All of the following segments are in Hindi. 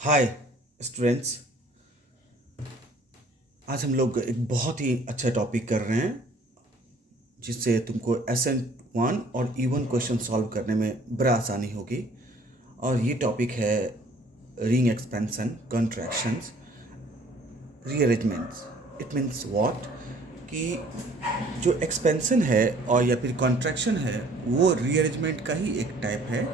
Hi students. आज हम लोग एक बहुत ही अच्छा टॉपिक कर रहे हैं जिससे तुमको SN1 और E1 क्वेश्चन सॉल्व करने में बड़ा आसानी होगी। और ये टॉपिक है ring expansion, contractions, rearrangements. It means what कि जो एक्सपेंशन है और या फिर कॉन्ट्रैक्शन है वो रीअरेंजमेंट का ही एक टाइप है,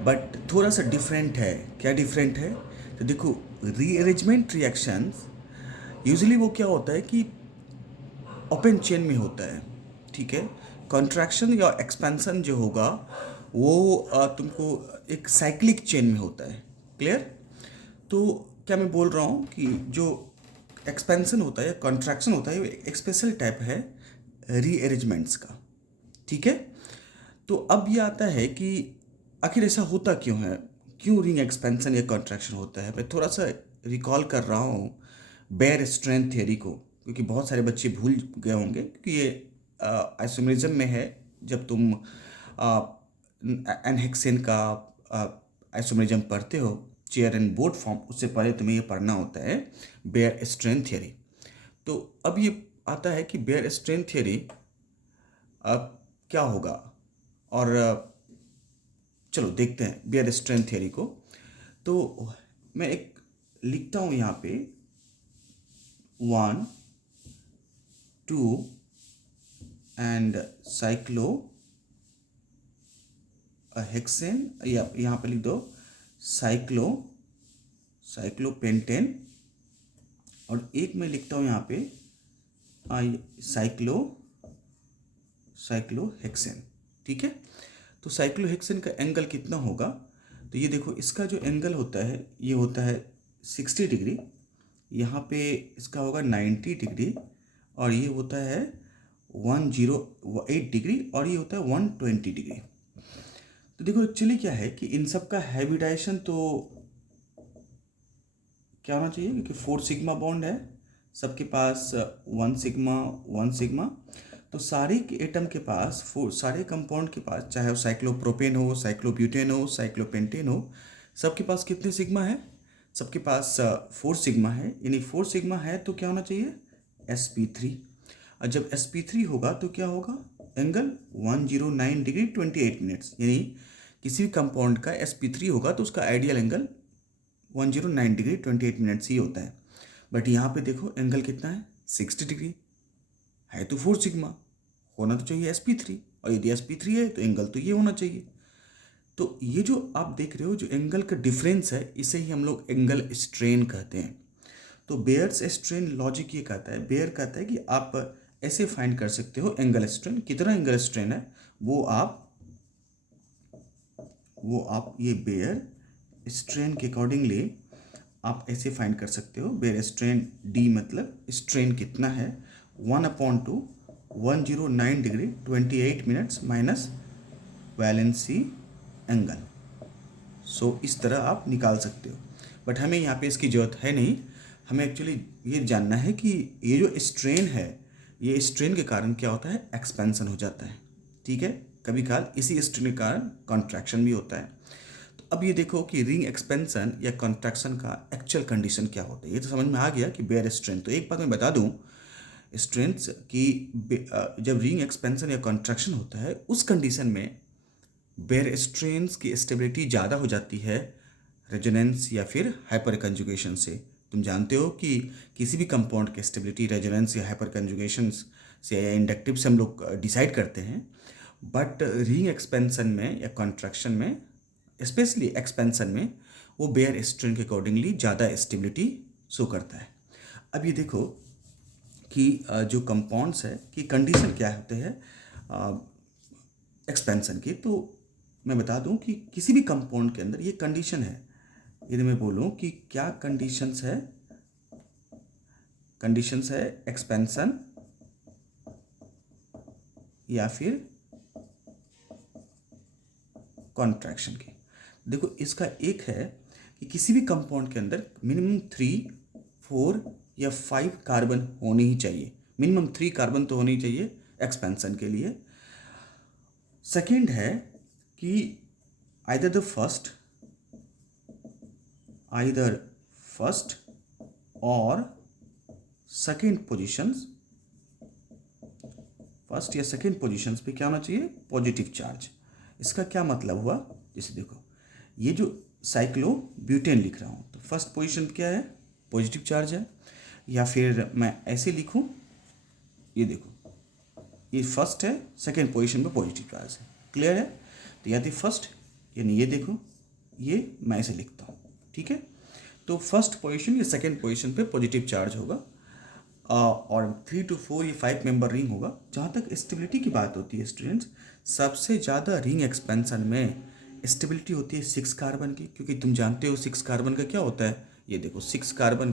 बट थोड़ा सा डिफरेंट है। क्या डिफरेंट है? तो देखो, रीअरेंजमेंट रिएक्शंस यूजुअली वो क्या होता है कि ओपन चेन में होता है, ठीक है। कॉन्ट्रैक्शन या एक्सपेंशन जो होगा वो तुमको एक साइक्लिक चेन में होता है। क्लियर? तो क्या मैं बोल रहा हूँ कि जो एक्सपेंशन होता है या कॉन्ट्रैक्शन होता है वो एक स्पेशल टाइप है रीअरेंजमेंट्स का, ठीक है। तो अब ये आता है कि आखिर ऐसा होता क्यों है, क्यों रिंग एक्सपेंशन या कॉन्ट्रैक्शन होता है। मैं थोड़ा सा रिकॉल कर रहा हूँ बेयर स्ट्रेंथ थियरी को, क्योंकि बहुत सारे बच्चे भूल गए होंगे क्योंकि ये आइसोमेरिज्म में है। जब तुम एनहेक्सेन का आइसोमेरिज्म पढ़ते हो, चेयर एंड बोर्ड फॉर्म, उससे पहले तुम्हें ये पढ़ना होता है बेयर स्ट्रेंथ थियरी। तो अब ये आता है कि बेयर स्ट्रेंथ थियरी अब क्या होगा। और चलो देखते हैं बेयर स्ट्रेंथ थियरी को। तो मैं एक लिखता हूँ यहाँ पे 1 2 एंड साइक्लो हेक्सेन, या यहाँ पे लिख दो साइक्लो साइक्लोपेंटेन। और एक मैं लिखता हूँ यहाँ पे साइक्लो साइक्लोहेक्सेन, ठीक है। तो साइक्लोहेक्सेन का एंगल कितना होगा? तो ये देखो, इसका जो एंगल होता है ये होता है 60 डिग्री, यहाँ पे इसका होगा 90 डिग्री, और ये होता है 108 डिग्री, और ये होता है 120 डिग्री। तो देखो एक्चुअली क्या है कि इन सब का हैबिटाइजेशन तो क्या होना चाहिए, क्योंकि 4 सिग्मा बॉन्ड है सबके पास, 1 सिग्मा 1 सिग्मा। तो सारे के एटम के पास, सारे कंपाउंड के पास, चाहे वो साइक्लोप्रोपेन हो, साइक्लोब्यूटेन हो, साइक्लोपेंटेन हो, सबके पास कितने सिग्मा है? सबके पास 4 सिग्मा है। यानी 4 सिग्मा है तो क्या होना चाहिए? sp3। और जब sp3 होगा तो क्या होगा? Angle 109 degree 28 minutes. यानी किसी भी कंपाउंड का sp3 होगा तो उसका आइडियल एंगल 109 डिग्री 28 मिनट्स ही होता है। बट यहाँ पे देखो एंगल कितना है? 60 डिग्री। है तो 4 सिग्मा, होना तो चाहिए sp3, और यदि sp3 है तो एंगल तो ये होना चाहिए। तो ये जो आप देख रहे हो, जो एंगल का डिफरेंस है, इसे ही हम लोग एंगल स्ट्रेन कहते हैं। तो बेयर्स स्ट्रेन लॉजिक ये कहता है, बेयर कहता है कि आप ऐसे फाइंड कर सकते हो एंगल स्ट्रेन, कितना एंगल स्ट्रेन है वो आप ये बेयर स्ट्रेन के अकॉर्डिंगली आप ऐसे फाइंड कर सकते हो। बेयर स्ट्रेन डी मतलब स्ट्रेन कितना है, 1/2 109 degree 28 minutes minus valency angle. So इस तरह आप निकाल सकते हो। बट हमें यहाँ पे इसकी ज़रूरत है नहीं। हमें एक्चुअली ये जानना है कि ये जो स्ट्रेन है, ये स्ट्रेन के कारण क्या होता है? एक्सपेंशन हो जाता है, ठीक है। कभी कभार इसी स्ट्रेन के कारण कॉन्ट्रैक्शन भी होता है। तो अब ये देखो कि रिंग एक्सपेंशन या कॉन्ट्रैक्शन का एक्चुअल कंडीशन क्या होता है। ये तो समझ में आ गया कि बेयर स्ट्रेन। तो एक बात मैं बता दूं स्ट्रेंथ्स की, जब रिंग एक्सपेंशन या कॉन्ट्रैक्शन होता है उस कंडीशन में बेयर स्ट्रेन्स की स्टेबिलिटी ज़्यादा हो जाती है रेजोनेंस या फिर हाइपर कंजुगेशन से। तुम जानते हो कि किसी भी कंपाउंड की स्टेबिलिटी रेजोनेंस या हाइपर कंजुगेशन से या इंडक्टिव से हम लोग डिसाइड करते हैं। बट रिंग एक्सपेंशन में या कॉन्ट्रैक्शन में, स्पेशली एक्सपेंशन में, वो बेयर स्ट्रेन के अकॉर्डिंगली ज़्यादा स्टेबिलिटी शो करता है। अब ये देखो कि जो कंपाउंड्स है कि कंडीशन क्या होते हैं एक्सपेंशन की। तो मैं बता दूं कि किसी भी कंपाउंड के अंदर ये कंडीशन है। यदि मैं बोलूं कि क्या कंडीशंस है एक्सपेंशन या फिर कॉन्ट्रैक्शन की। देखो इसका एक है कि किसी भी कंपाउंड के अंदर मिनिमम 3 4 या 5 कार्बन होनी ही चाहिए। मिनिमम 3 कार्बन तो होनी चाहिए एक्सपेंशन के लिए। सेकेंड है कि either the first either first और सेकेंड पोजिशंस, फर्स्ट या सेकेंड पोजीशंस पे क्या होना चाहिए, पॉजिटिव चार्ज। इसका क्या मतलब हुआ, जैसे देखो ये जो साइक्लोब्यूटेन लिख रहा हूँ तो फर्स्ट पोजीशन क्या है, पॉजिटिव चार्ज है। या फिर मैं ऐसे लिखूँ, ये देखो ये फर्स्ट है, सेकेंड पोजीशन पे पॉजिटिव चार्ज है, क्लियर है। तो यदि फर्स्ट यानी ये देखो, ये मैं ऐसे लिखता हूँ, ठीक है। तो फर्स्ट पोजीशन या सेकेंड पोजीशन पे पॉजिटिव चार्ज होगा और 3 to 4 ये 5 मेंबर रिंग होगा। जहाँ तक स्टेबिलिटी की बात होती है स्टूडेंट्स, सबसे ज़्यादा रिंग एक्सपेंशन में स्टेबिलिटी होती है 6 कार्बन की, क्योंकि तुम जानते हो 6 कार्बन का क्या होता है। ये देखो 6 कार्बन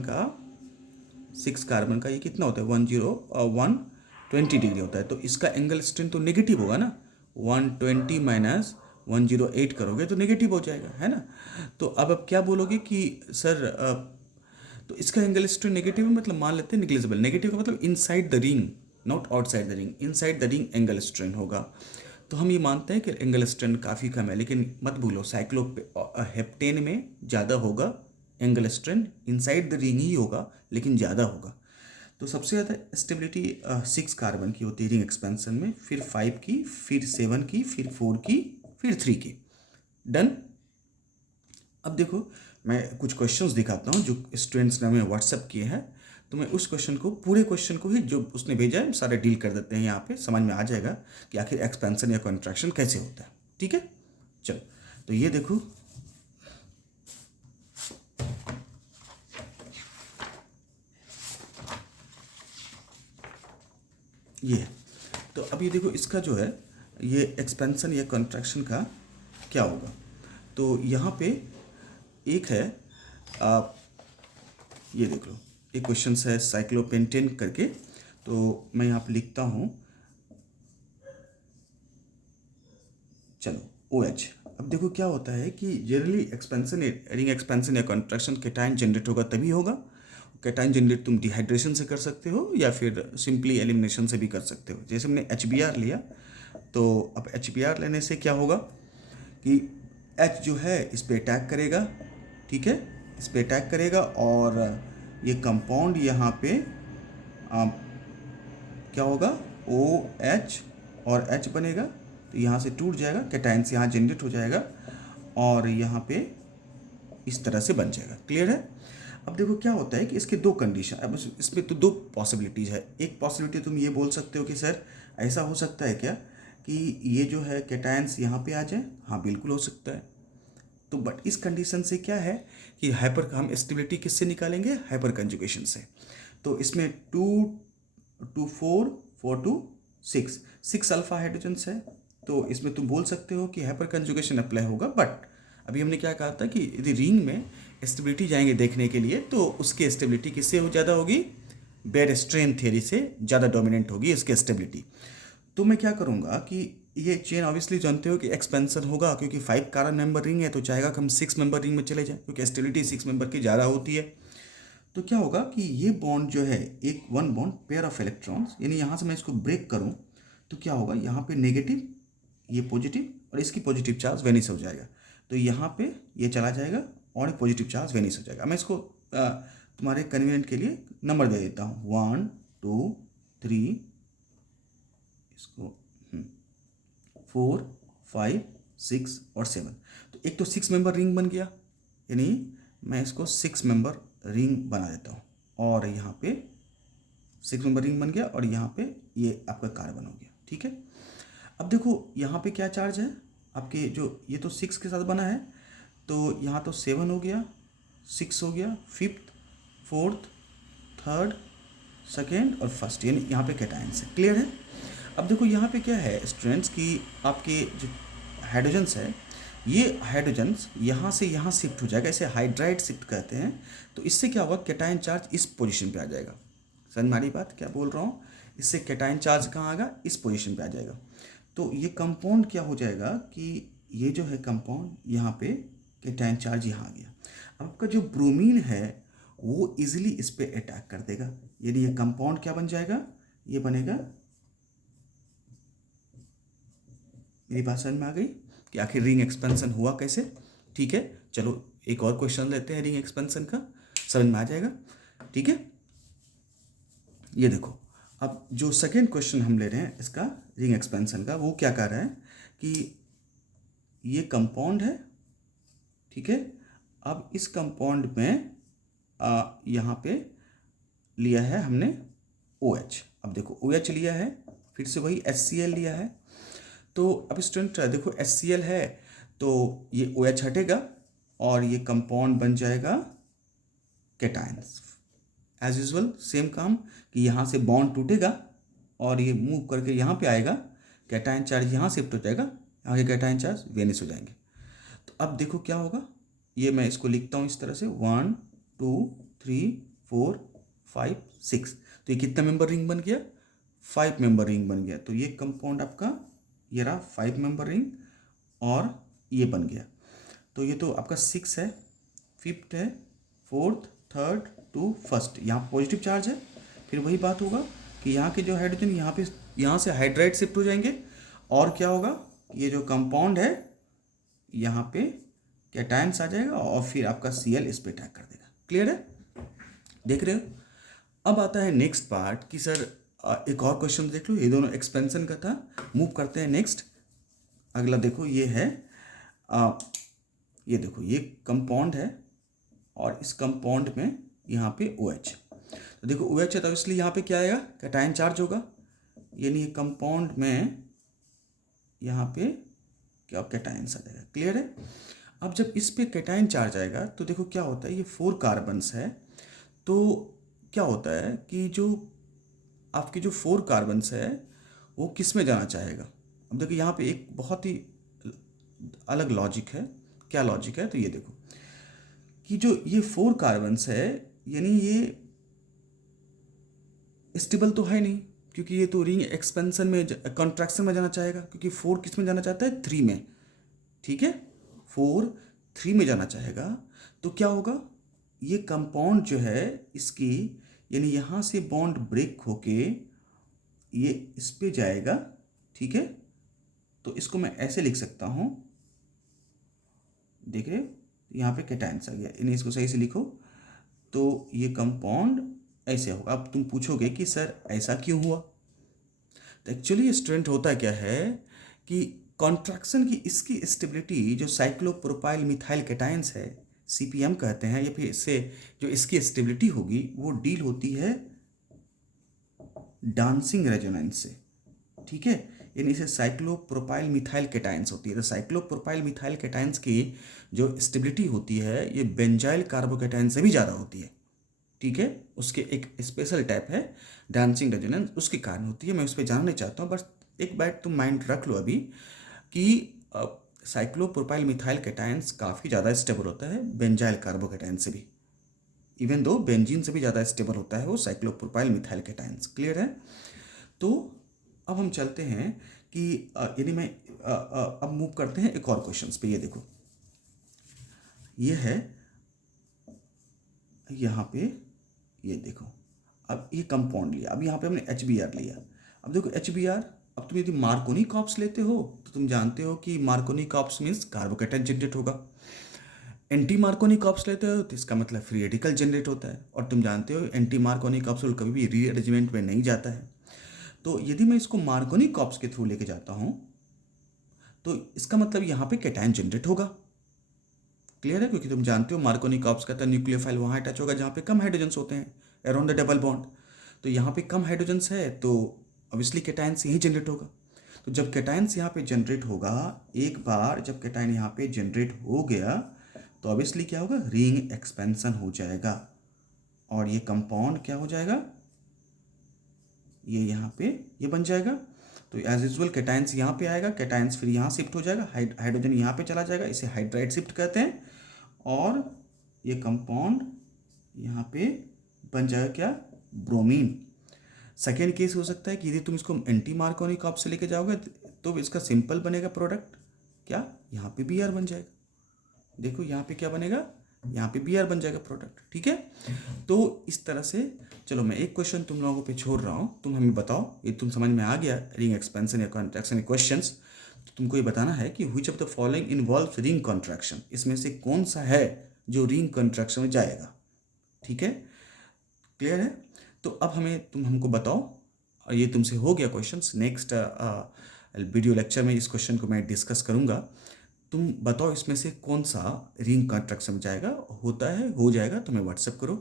का ये कितना होता है, 120 डिग्री होता है। तो इसका एंगल स्ट्रेंथ तो नेगेटिव होगा ना, 120 माइनस 108 करोगे तो नेगेटिव हो जाएगा, है ना। तो अब क्या बोलोगे कि सर तो इसका एंगल स्ट्रेंथ नेगेटिव है, मतलब मान लेते हैं निग्लिजिबल। नेगेटिव का मतलब inside the ring, not outside the ring, inside the ring angle strength होगा। तो हम ये मानते हैं कि एंगल स्ट्रेंथ काफ़ी कम है, लेकिन मत भूलो साइक्लोहेप्टेन में ज़्यादा होगा angle strength, inside the ring ही होगा लेकिन ज़्यादा होगा। तो सबसे ज़्यादा स्टेबिलिटी 6 कार्बन की होती है रिंग एक्सपेंशन में, फिर 5 की, फिर 7 की, फिर 4 की, फिर 3 की। डन। अब देखो मैं कुछ क्वेश्चंस दिखाता हूँ जो स्टूडेंट्स ने हमें व्हाट्सएप किए हैं। तो मैं उस क्वेश्चन को, पूरे क्वेश्चन को ही जो उसने भेजा है सारे डील कर देते हैं, यहाँ पे समझ में आ जाएगा कि आखिर एक्सपेंशन या कॉन्ट्रैक्शन कैसे होता है, ठीक है। चलो तो ये देखो, ये तो अब ये देखो इसका जो है ये एक्सपेंशन या कॉन्ट्रैक्शन का क्या होगा। तो यहाँ पे एक है, आप ये देख लो, एक क्वेश्चन है साइक्लोपेंटेन करके। तो मैं यहाँ पे लिखता हूँ, चलो OH। अब देखो क्या होता है कि जनरली एक्सपेंशन, रिंग एक्सपेंशन या कॉन्ट्रैक्शन कैटायन जनरेट होगा तभी होगा। कैटायन जनरेट तुम डिहाइड्रेशन से कर सकते हो या फिर सिंपली एलिमिनेशन से भी कर सकते हो। जैसे हमने HBr लिया, तो अब HBr लेने से क्या होगा कि H जो है इस पे अटैक करेगा, ठीक है, इस पे अटैक करेगा और ये कंपाउंड यहाँ पे क्या होगा, OH और H बनेगा। तो यहाँ से टूट जाएगा, कैटायन यहाँ जनरेट हो जाएगा और यहाँ पे इस तरह से बन जाएगा, क्लियर है। अब देखो क्या होता है कि इसके दो कंडीशन, अब इसमें तो दो पॉसिबिलिटीज़ है। एक पॉसिबिलिटी तुम ये बोल सकते हो कि सर ऐसा हो सकता है क्या कि ये जो है कैटायंस यहाँ पे आ जाए, हाँ बिल्कुल हो सकता है। तो बट इस कंडीशन से क्या है कि हाइपर, हम स्टेबिलिटी किससे निकालेंगे, हाइपर कंजुगेशन से। तो इसमें 2 4 6 अल्फा हाइड्रोजन्स है, तो इसमें तुम बोल सकते हो कि हाइपर कंजुगेशन अप्लाई होगा। बट अभी हमने क्या कहा था कि यदि रिंग में स्टेबिलिटी जाएंगे देखने के लिए तो उसकी स्टेबिलिटी किससे ज़्यादा होगी, बेयर स्ट्रेन थ्योरी से ज़्यादा डोमिनेंट होगी इसकी स्टेबिलिटी। तो मैं क्या करूँगा कि ये चेन ऑब्वियसली जानते हो कि एक्सपेंशन होगा, क्योंकि 5 कार्बन मेंबर रिंग है तो चाहेगा कि हम 6 मेंबर रिंग में चले जाए, क्योंकि स्टेबिलिटी 6 मेंबर की ज़्यादा होती है। तो क्या होगा कि ये बॉन्ड जो है एक one bond pair of electrons, यानी यहाँ से मैं इसको ब्रेक करूँ तो क्या होगा, यहाँ पे नेगेटिव, ये पॉजिटिव और इसकी पॉजिटिव चार्ज वेनिस हो जाएगा। तो यहाँ पे ये चला जाएगा और पॉजिटिव चार्ज वेनिस हो जाएगा। मैं इसको तुम्हारे कन्वीनियंट के लिए नंबर दे देता हूँ, 1 2 3, इसको 4 5 6 और 7। तो एक तो 6 मेंबर रिंग बन गया, यानी मैं इसको 6 मेंबर रिंग बना देता हूँ और यहाँ पे 6 मेंबर रिंग बन गया और यहाँ पे ये आपका कार्बन हो गया, ठीक है। अब देखो यहाँ पे क्या चार्ज है आपके, जो ये तो 6 के साथ बना है, तो यहाँ तो 7 हो गया, 6 हो गया, 5th 4th 3rd 2nd और 1st, यानी यहाँ पे कैटायंस है, क्लियर है। अब देखो यहाँ पे क्या है स्टूडेंट्स कि आपके जो हाइड्रोजन्स है, ये हाइड्रोजन्स यहाँ से यहाँ शिफ्ट हो जाएगा, इसे हाइड्राइड शिफ्ट कहते हैं। तो इससे क्या होगा, कैटायन चार्ज इस पोजीशन पे आ जाएगा। समझ हमारी बात क्या बोल रहा हूँ, इससे कैटायन चार्ज कहाँ आएगा, इस पोजीशन पे आ जाएगा। तो ये कंपाउंड क्या हो जाएगा कि ये जो है कंपाउंड यहाँ पे कैटायन चार्ज यहाँ आ गया। अब आपका जो ब्रोमीन है वो इजीली इस पे अटैक कर देगा, यानी ये कंपाउंड क्या बन जाएगा, ये बनेगा, मेरी बात समझ में आ गई कि आखिर रिंग एक्सपेंशन हुआ कैसे, ठीक है। चलो एक और क्वेश्चन लेते हैं रिंग एक्सपेंशन का, समझ में आ जाएगा। ठीक है, ये देखो, अब जो सेकेंड क्वेश्चन हम ले रहे हैं इसका रिंग एक्सपेंशन का, वो क्या कर रहा है कि ये कंपाउंड है, ठीक है। अब इस कंपाउंड में यहाँ पे लिया है हमने OH। अब देखो OH लिया है, फिर से वही HCl लिया है। तो अब स्टूडेंट देखो HCl है तो ये OH हटेगा और ये कंपाउंड बन जाएगा कैटायंस। एज यूजुअल सेम काम कि यहाँ से बॉन्ड टूटेगा और ये मूव करके यहाँ पे आएगा, कैटायन चार्ज यहाँ शिफ्ट हो जाएगा, यहाँ के कैटायन चार्ज वेनिस हो जाएंगे। तो अब देखो क्या होगा, ये मैं इसको लिखता हूँ इस तरह से 1 2 3 4 5 6। तो ये कितना मेंबर रिंग बन गया, 5 मेंबर रिंग बन गया। तो ये कंपाउंड आपका ये रहा 5 मेंबर रिंग और ये बन गया। तो ये तो आपका 6 है, 5th है, 4th, 3rd to 1st, यहाँ पॉजिटिव चार्ज है। फिर वही बात होगा कि यहाँ के जो हाइड्रोजन यहाँ से हाइड्राइड शिफ्ट हो जाएंगे और क्या होगा, ये जो कंपाउंड है यहाँ पे कैटायंस आ जाएगा और फिर आपका Cl इस पे अटैक कर देगा। क्लियर है, देख रहे हो। अब आता है नेक्स्ट पार्ट कि सर एक और क्वेश्चन देख लो, ये दोनों एक्सपेंशन का था। मूव करते हैं नेक्स्ट, अगला देखो ये है ये देखो ये कंपाउंड है और इस कंपाउंड में यहाँ पे OH। तो देखो OH है तो इसलिए यहाँ पे क्या आएगा, कैटायन चार्ज होगा, यानी ये कंपाउंड में यहाँ पे क्या कैटायंस आ जाएगा। क्लियर है। अब जब इस पे कैटायन चार्ज आएगा तो देखो क्या होता है, ये 4 कार्बन्स है। तो क्या होता है कि जो आपके जो 4 कार्बन्स है वो किस में जाना चाहेगा। अब देखो यहाँ पे एक बहुत ही अलग लॉजिक है। क्या लॉजिक है, तो ये देखो कि जो ये 4 कार्बन्स है यानी ये स्टेबल तो है नहीं, क्योंकि ये तो रिंग एक्सपेंशन में कॉन्ट्रैक्शन में जाना चाहेगा, क्योंकि 4 किस में जाना चाहता है, 3 में। ठीक है, 4 3 में जाना चाहेगा। तो क्या होगा, ये कंपाउंड जो है इसकी यानी यहाँ से बॉन्ड ब्रेक होके ये इस पे जाएगा। ठीक है, तो इसको मैं ऐसे लिख सकता हूँ, देख रहे हो यहाँ पे कैटायंस आ गया, यानी इसको सही से लिखो तो ये कंपाउंड ऐसे होगा। अब तुम पूछोगे कि सर ऐसा क्यों हुआ, तो एक्चुअली स्टूडेंट होता क्या है कि कॉन्ट्रैक्शन की इसकी स्टेबिलिटी जो साइक्लोप्रोपाइल मिथाइल कैटायंस है, CPM कहते हैं, या फिर इससे जो इसकी स्टेबिलिटी होगी वो डील होती है डांसिंग रेजोनेंस से। ठीक है, यानी इसे साइक्लोप्रोपाइल मिथाइल कैटायंस होती है। तो साइक्लोप्रोपाइल मिथाइल कैटायंस की जो स्टेबिलिटी होती है ये बेंजाइल कार्बोकैटायन से भी ज़्यादा होती है। ठीक है, उसके एक स्पेशल टाइप है डांसिंग रेजोनेंस, उसके कारण होती है। मैं उस पर जानना नहीं चाहता हूँ, बस एक बात तुम माइंड रख लो अभी कि साइक्लोप्रोपाइल मिथाइल कैटायंस काफ़ी ज़्यादा स्टेबल होता है बेंजाइल कार्बोकैटायन से भी, इवन दो बेंजीन से भी ज़्यादा स्टेबल होता है वो साइक्लोप्रोपाइल मिथाइल कैटायंस। क्लियर है। तो अब हम चलते हैं कि यानी मैं अब मूव करते हैं एक और क्वेश्चंस पे। ये देखो ये है यहाँ पे, ये देखो अब ये कंपाउंड लिया, अब यहाँ पे हमने HBr लिया। अब देखो HBr, अब तुम यदि मार्कोनी कॉप्स लेते हो तो तुम जानते हो कि Markovnikov's means carbocation generate होगा। एंटी मार्कोनी कॉप्स लेते हो तो इसका मतलब फ्री रेडिकल जनरेट होता है, और तुम जानते हो एंटी मार्कोनी कॉप्सूल कभी भी रीअरेंजमेंट में नहीं जाता है। तो यदि मैं इसको मार्कोनी कॉप्स के थ्रू लेके जाता हूँ तो इसका मतलब यहाँ पे कैटायन जनरेट होगा। क्लियर है, क्योंकि तुम जानते हो मार्कोनी कॉप्स का न्यूक्लियोफाइल वहाँ अटैच होगा जहाँ पे कम हाइड्रोजन्स होते हैं अराउंड द डबल बॉन्ड। तो यहाँ पे कम हाइड्रोजन्स है तो ऑब्वियसली कैटायंस यही जनरेट होगा। तो जब कैटायंस यहाँ पे जनरेट होगा, एक बार जब कैटायन यहाँ पे जनरेट हो गया तो ऑब्वियसली क्या होगा, रिंग एक्सपेंशन हो जाएगा और ये कंपाउंड क्या हो जाएगा, ये यहाँ पे ये बन जाएगा। तो एज यूजुअल कैटायंस यहाँ पे आएगा, कैटायंस फिर यहाँ शिफ्ट हो जाएगा, हाइड्रोजन यहाँ पे चला जाएगा, इसे हाइड्राइड शिफ्ट कहते हैं, और ये कंपाउंड यहाँ पे बन जाएगा क्या, ब्रोमीन। सेकेंड केस हो सकता है कि यदि तुम इसको एंटी मार्कोनी कॉप से लेके जाओगे तो इसका सिंपल बनेगा प्रोडक्ट क्या, यहाँ पे Br बन जाएगा। देखो यहाँ पे क्या बनेगा, यहाँ पे Br बन जाएगा प्रोडक्ट। ठीक है, तो इस तरह से चलो मैं एक क्वेश्चन तुम लोगों पे छोड़ रहा हूँ, तुम हमें बताओ ये तुम समझ में आ गया रिंग एक्सपेंशन या कॉन्ट्रैक्शन क्वेश्चंस। तो तुमको ये बताना है कि which of the following involves ring contraction, इसमें से कौन सा है जो रिंग कंट्रैक्शन में जाएगा। ठीक है, क्लियर है? तो अब तुम हमको बताओ, और ये तुमसे हो गया क्वेश्चंस। नेक्स्ट वीडियो लेक्चर में इस क्वेश्चन को मैं डिस्कस करूंगा। तुम बताओ इसमें से कौन सा रिंग कंस्ट्रक्शन में जाएगा। होता है, हो जाएगा तो मैं व्हाट्सएप करो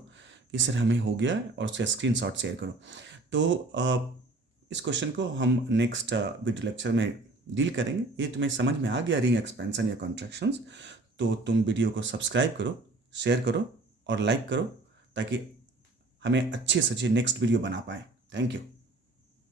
कि सर हमें हो गया है, और उसका स्क्रीनशॉट शेयर करो। तो इस क्वेश्चन को हम नेक्स्ट वीडियो लेक्चर में डील करेंगे। ये तुम्हें समझ में आ गया रिंग एक्सपेंशन या कॉन्ट्रैक्शंस, तो तुम वीडियो को सब्सक्राइब करो, शेयर करो और लाइक करो, ताकि हमें अच्छे से अच्छे नेक्स्ट वीडियो बना पाएँ। Thank you.